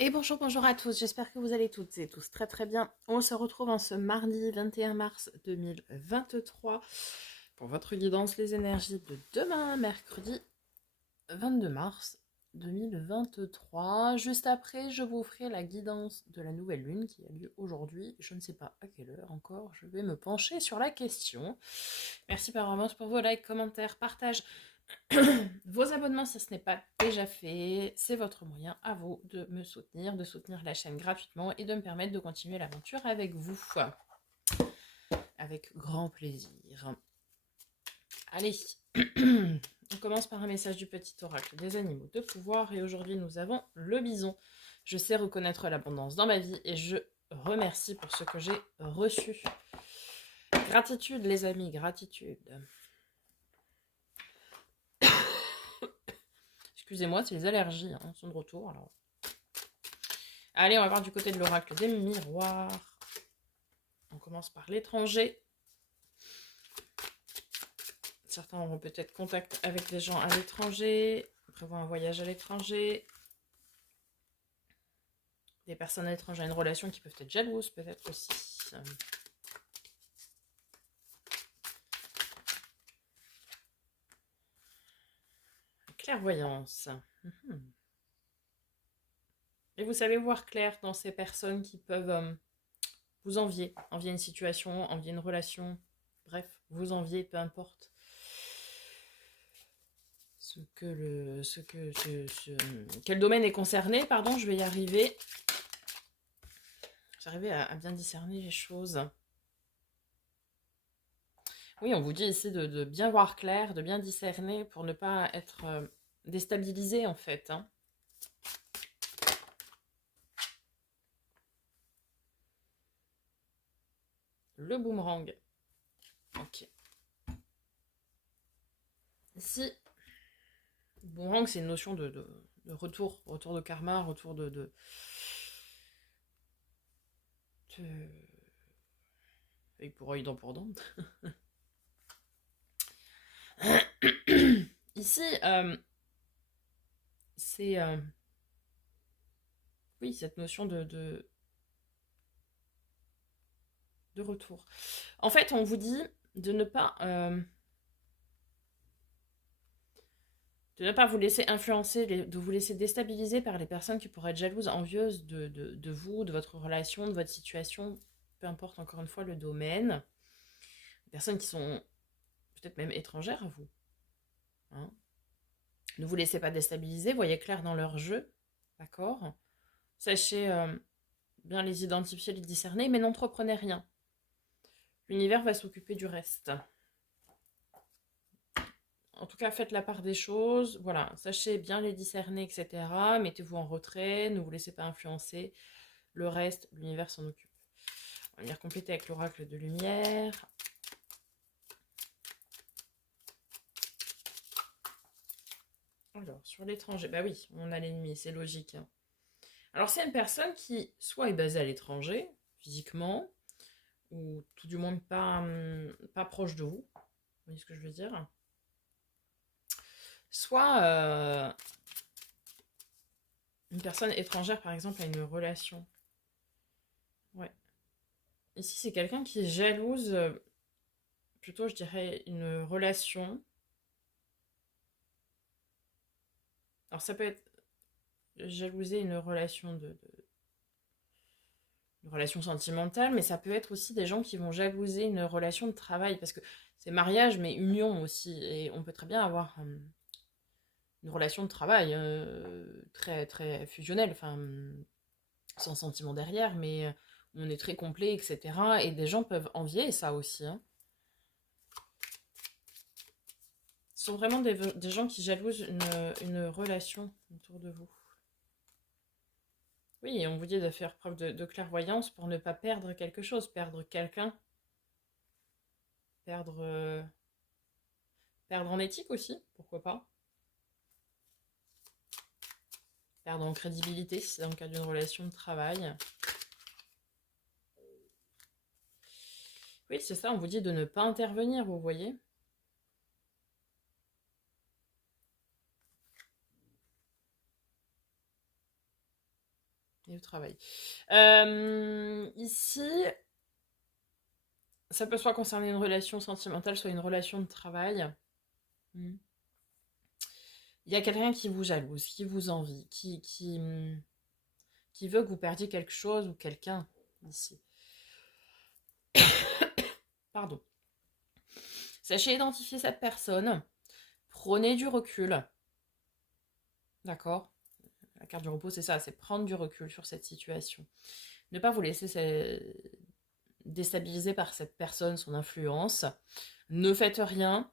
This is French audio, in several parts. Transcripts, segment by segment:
Et bonjour, bonjour à tous, j'espère que vous allez toutes et tous très très bien. On se retrouve en ce mardi 21 mars 2023 pour votre guidance les énergies de demain, mercredi 22 mars 2023. Juste après, je vous ferai la guidance de la nouvelle lune qui a lieu aujourd'hui. Je ne sais pas à quelle heure encore, je vais me pencher sur la question. Merci par avance pour vos likes, commentaires, partages. Vos abonnements, si ce n'est pas déjà fait, c'est votre moyen à vous de me soutenir, de soutenir la chaîne gratuitement et de me permettre de continuer l'aventure avec vous. Avec grand plaisir. Allez, on commence par un message du petit oracle des animaux de pouvoir et aujourd'hui nous avons le bison. Je sais reconnaître l'abondance dans ma vie et je remercie pour ce que j'ai reçu. Gratitude les amis, gratitude. Excusez-moi, c'est les allergies, sont de retour. Alors. Allez, on va voir du côté de l'oracle des miroirs. On commence par l'étranger. Certains auront peut-être contact avec des gens à l'étranger, prévoient un voyage à l'étranger. Des personnes à l'étranger à une relation qui peuvent être jalouses, peut-être aussi. Clairvoyance. Et vous savez voir clair dans ces personnes qui peuvent vous envier une situation, envier une relation, bref, vous envier, peu importe. Quel domaine est concerné, pardon, je vais y arriver. J'arrivais à bien discerner les choses. Oui, on vous dit ici de bien voir clair, de bien discerner pour ne pas être déstabilisé en fait. Le boomerang. Ok. Ici, le boomerang, c'est une notion de retour de karma, retour de et pour œil, dent pour dent. Ici, c'est oui, cette notion de retour. En fait, on vous dit de ne pas vous laisser influencer, de vous laisser déstabiliser par les personnes qui pourraient être jalouses, envieuses de vous, de votre relation, de votre situation, peu importe encore une fois le domaine. Des personnes qui sont peut-être même étrangères à vous. Hein. Ne vous laissez pas déstabiliser, voyez clair dans leur jeu, d'accord. Sachez bien les identifier, les discerner, mais n'entreprenez rien. L'univers va s'occuper du reste. En tout cas, faites la part des choses. Voilà, sachez bien les discerner, etc. Mettez-vous en retrait, ne vous laissez pas influencer. Le reste, l'univers s'en occupe. On va venir compléter avec l'oracle de lumière. Alors, sur l'étranger, bah oui, on a l'ennemi, c'est logique. Hein. Alors, c'est une personne qui soit est basée à l'étranger, physiquement, ou tout du moins pas proche de vous. Vous voyez ce que je veux dire? Soit une personne étrangère, par exemple, a une relation. Ouais. Ici, c'est quelqu'un qui est jalouse, plutôt, je dirais, une relation. Alors, ça peut être jalouser une relation une relation sentimentale, mais ça peut être aussi des gens qui vont jalouser une relation de travail, parce que c'est mariage, mais union aussi, et on peut très bien avoir une relation de travail très, très fusionnelle, enfin, sans sentiment derrière, mais on est très complet, etc. Et des gens peuvent envier ça aussi. Hein. Ce sont vraiment des gens qui jalousent une relation autour de vous. Oui, et on vous dit de faire preuve de clairvoyance pour ne pas perdre quelque chose, perdre quelqu'un, perdre, perdre en éthique aussi, pourquoi pas. Perdre en crédibilité si c'est dans le cas d'une relation de travail. Oui, c'est ça, on vous dit de ne pas intervenir, vous voyez. Et au travail. Ici, ça peut soit concerner une relation sentimentale, soit une relation de travail. Il y a quelqu'un qui vous jalouse, qui vous envie, qui veut que vous perdiez quelque chose ou quelqu'un ici. Pardon. Sachez identifier cette personne. Prenez du recul. D'accord? La carte du repos, c'est ça, c'est prendre du recul sur cette situation. Ne pas vous laisser déstabiliser par cette personne, son influence. Ne faites rien.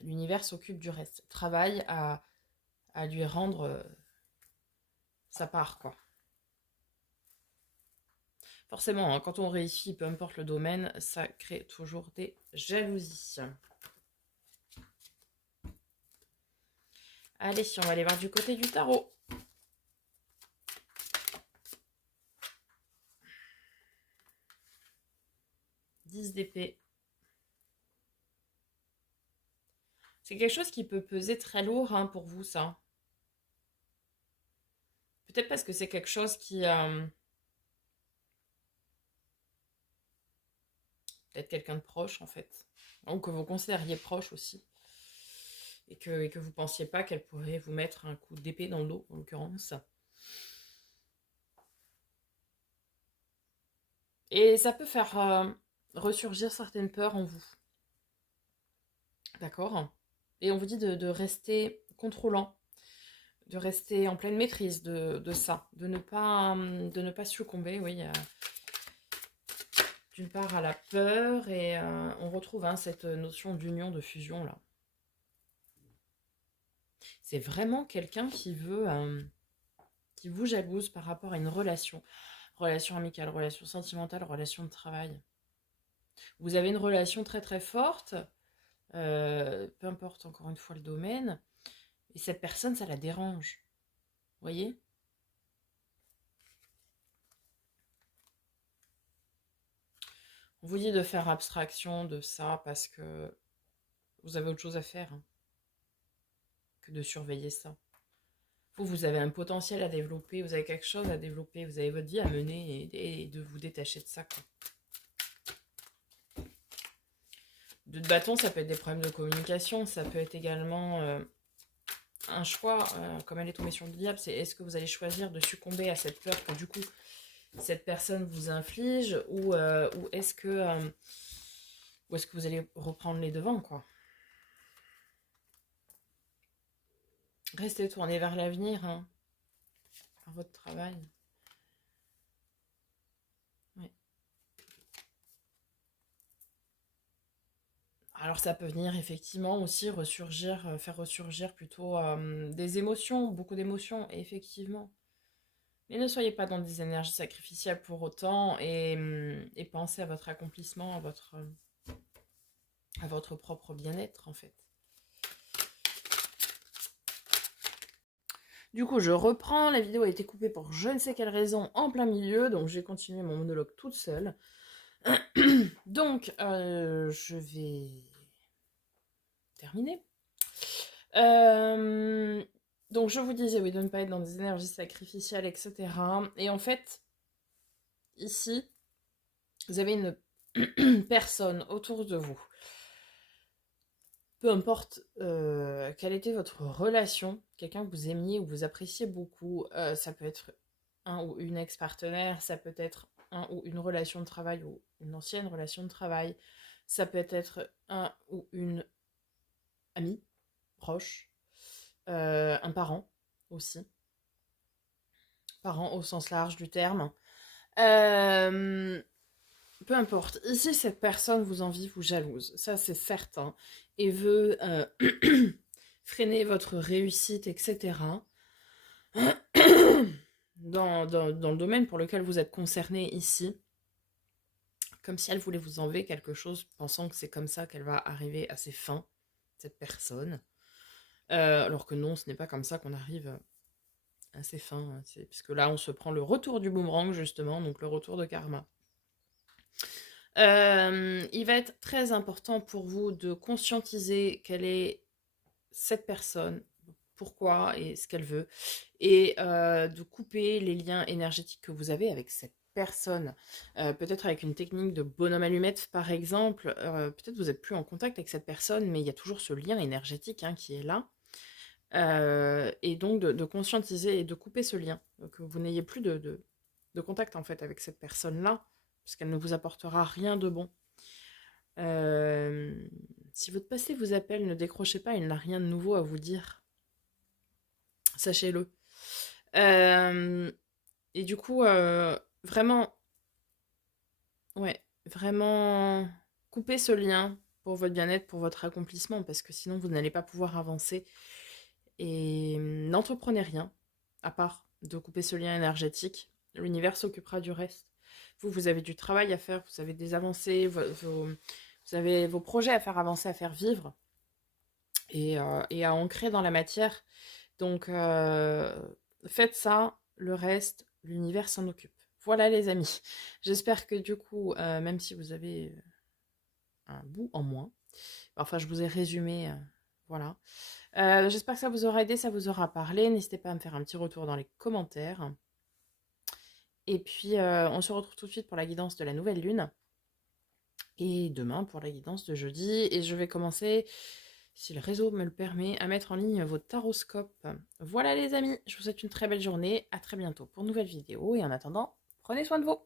L'univers s'occupe du reste. Travaille à lui rendre sa part, quoi. Forcément, hein, quand on réussit, peu importe le domaine, ça crée toujours des jalousies. Allez, on va aller voir du côté du tarot. D'épée. C'est quelque chose qui peut peser très lourd hein, pour vous, ça. Peut-être parce que c'est quelque chose qui... peut-être quelqu'un de proche, en fait. Ou que vous considériez proche aussi. Et que vous ne pensiez pas qu'elle pourrait vous mettre un coup d'épée dans le dos, en l'occurrence. Et ça peut faire ressurgir certaines peurs en vous. D'accord? Et on vous dit de rester contrôlant, de rester en pleine maîtrise de ça, de ne pas succomber, oui, d'une part à la peur, et on retrouve hein, cette notion d'union, de fusion, là. C'est vraiment quelqu'un qui vous jalouse par rapport à une relation amicale, relation sentimentale, relation de travail. Vous avez une relation très très forte, peu importe encore une fois le domaine, et cette personne, ça la dérange. Vous voyez? On vous dit de faire abstraction de ça parce que vous avez autre chose à faire hein, que de surveiller ça. Vous avez un potentiel à développer, vous avez quelque chose à développer, vous avez votre vie à mener et de vous détacher de ça. Quoi. De bâton, ça peut être des problèmes de communication, ça peut être également un choix, comme elle est tombée sur le diable, c'est est-ce que vous allez choisir de succomber à cette peur que du coup cette personne vous inflige ou est-ce que vous allez reprendre les devants quoi. Restez tourné vers l'avenir, hein, vers votre travail. Ouais. Alors ça peut venir effectivement aussi faire ressurgir plutôt des émotions, beaucoup d'émotions, effectivement. Mais ne soyez pas dans des énergies sacrificielles pour autant et pensez à votre accomplissement, à votre propre bien-être en fait. Du coup, je reprends. La vidéo a été coupée pour je ne sais quelle raison en plein milieu, donc j'ai continué mon monologue toute seule. Donc, je vais terminer. Donc, je vous disais, oui, de ne pas être dans des énergies sacrificielles, etc. Et en fait, ici, vous avez une personne autour de vous. Peu importe quelle était votre relation, quelqu'un que vous aimiez ou vous appréciez beaucoup, ça peut être un ou une ex-partenaire, ça peut être un ou une relation de travail ou une ancienne relation de travail, ça peut être un ou une amie proche, un parent aussi, parent au sens large du terme. Peu importe, ici cette personne vous envie, vous jalouse, ça c'est certain, et veut freiner votre réussite, etc. dans le domaine pour lequel vous êtes concerné ici, comme si elle voulait vous enlever quelque chose, pensant que c'est comme ça qu'elle va arriver à ses fins, cette personne. Alors que non, ce n'est pas comme ça qu'on arrive à ses fins, puisque là on se prend le retour du boomerang justement, donc le retour de karma. Il va être très important pour vous de conscientiser quelle est cette personne, pourquoi et ce qu'elle veut, et de couper les liens énergétiques que vous avez avec cette personne. Peut-être avec une technique de bonhomme allumette, par exemple. Peut-être vous n'êtes plus en contact avec cette personne, mais il y a toujours ce lien énergétique hein, qui est là. Et donc de conscientiser et de couper ce lien, que vous n'ayez plus de contact en fait avec cette personne-là, puisqu'elle ne vous apportera rien de bon. Si votre passé vous appelle, ne décrochez pas, il n'a rien de nouveau à vous dire. Sachez-le. Et du coup, vraiment, ouais, vraiment couper ce lien pour votre bien-être, pour votre accomplissement, parce que sinon vous n'allez pas pouvoir avancer. Et n'entreprenez rien, à part de couper ce lien énergétique. L'univers s'occupera du reste. Vous avez du travail à faire, vous avez des avancées, vous avez vos projets à faire avancer, à faire vivre et à ancrer dans la matière. Donc, faites ça, le reste, l'univers s'en occupe. Voilà les amis. J'espère que du coup, même si vous avez un bout en moins, enfin je vous ai résumé, voilà. J'espère que ça vous aura aidé, ça vous aura parlé. N'hésitez pas à me faire un petit retour dans les commentaires. Et puis, on se retrouve tout de suite pour la guidance de la nouvelle lune. Et demain pour la guidance de jeudi. Et je vais commencer, si le réseau me le permet, à mettre en ligne vos taroscopes. Voilà les amis, je vous souhaite une très belle journée. À très bientôt pour une nouvelle vidéo. Et en attendant, prenez soin de vous.